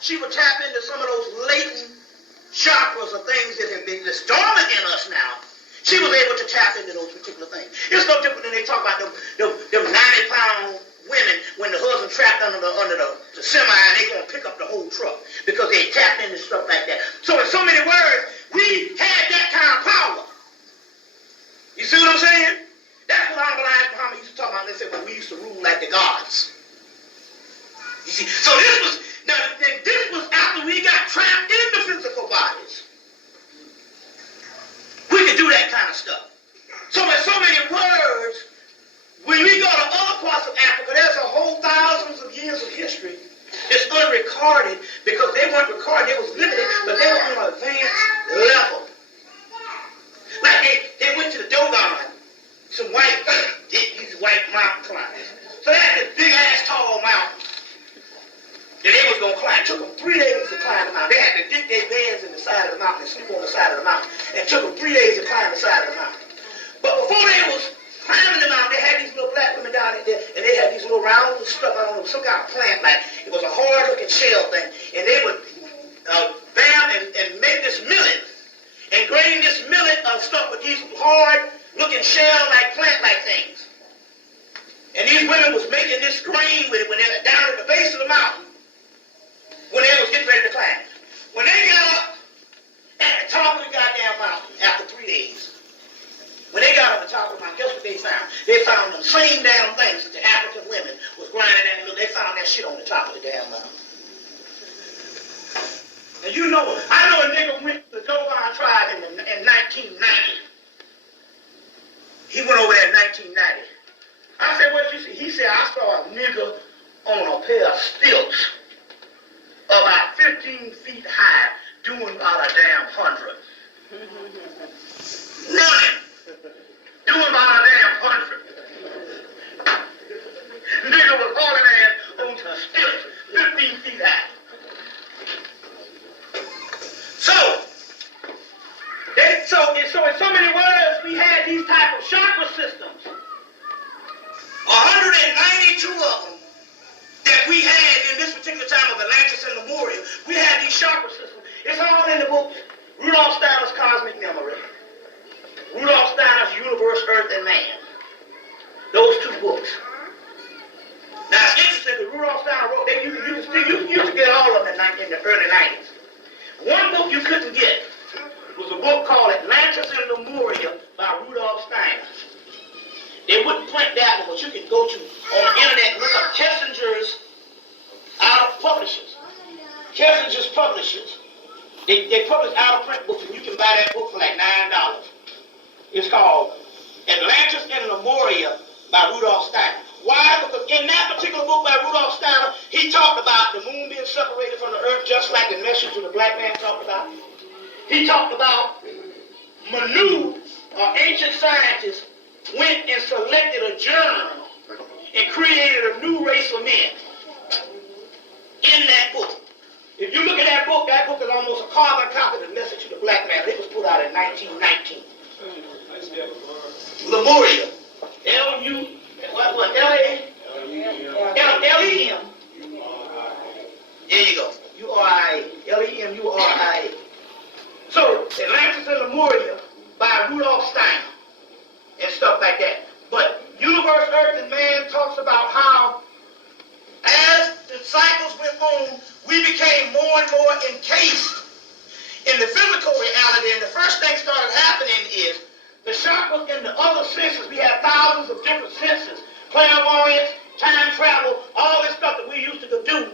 she would tap into some of those latent chakras or things that have been dormant in us now. She was able to tap into those particular things. It's no different than they talk about them 90-pound women when the husband trapped under the semi and they gonna pick up the whole truck because they tapped into stuff like that. So in so many words, we had that kind of power. You see what I'm saying? That's what Elijah Muhammad used to talk about. They said, well, we used to rule like the gods. You see, so this was after we got trapped in the physical bodies. We could do that kind of stuff. So in so many words, when we go to other parts of Africa, there's a whole thousands of years of history that's unrecorded because they weren't recorded, they was limited, but they were on an advanced level. Like they went to the Dogon, these white mountain climbers. So they had this big ass tall mountain that they was gonna climb. It took them 3 days to climb the mountain. They had to dig their beds in the side of the mountain and sleep on the side of the mountain. And it took them 3 days to climb the side of the mountain. But before they was climbing the mountain, they had these little black women down there, and they had these little round stuff on them, some kind of plant, like it was a hard-looking shell thing, and they would bam and make this millet, and grain this millet stuff with these hard-looking shell-like plant-like things. And these women was making this grain with it when they were down at the base of the mountain, when they was getting ready to climb. When they got up at the top of the goddamn mountain after 3 days, when they got up on top of the mountain, guess what they found? They found them same damn things that the African women was grinding that. They found that shit on the top of the damn mountain. And you know, I know a nigga went to the Dogon tribe in 1990. He went over there in 1990. I said, what you see? He said, I saw a nigga on a pair of stilts about 15 feet high doing about a damn 100. Running. Doing about a damn 100. Nigga was hauling ass onto stilts 15 feet high. So in so many words, we had these type of chakra systems. 192 of them that we had in this particular time of Atlantis and Lemuria. We had these chakra systems. It's all in the book, Rudolf Steiner's Cosmic Memory, Rudolf Steiner's Universe, Earth, and Man. Those 2 books. Now it's interesting that Rudolf Steiner wrote, you used to get all of them in the early 90s. One book you couldn't get was a book called Atlantis and Lemuria by Rudolf Steiner. They wouldn't print that one, but you can go to on the internet and look up Kessinger's publishers. Kessinger's publishers. They publish out-of-print books, and you can buy that book for like $9. It's called Atlantis and Lemuria by Rudolf Steiner. Why? Because in that particular book by Rudolf Steiner, he talked about the moon being separated from the earth, just like the message of the black man talked about. He talked about Manu, ancient scientists, went and selected a germ and created a new race of men in that book. If you look at that book is almost a carbon copy of the message of the black man. It was put out in 1919. Lemuria. L-E-M. There you go. U-R-I-A. L-E-M-U-R-I-A. So, Atlantis and Lemuria by Rudolf Steiner and stuff like that. But Universe, Earth, and Man talks about how as the cycles went on, we became more and more encased in the physical reality, and the first thing started happening is the chakras and the other senses. We have thousands of different senses, clairvoyance, time travel, all this stuff that we used to do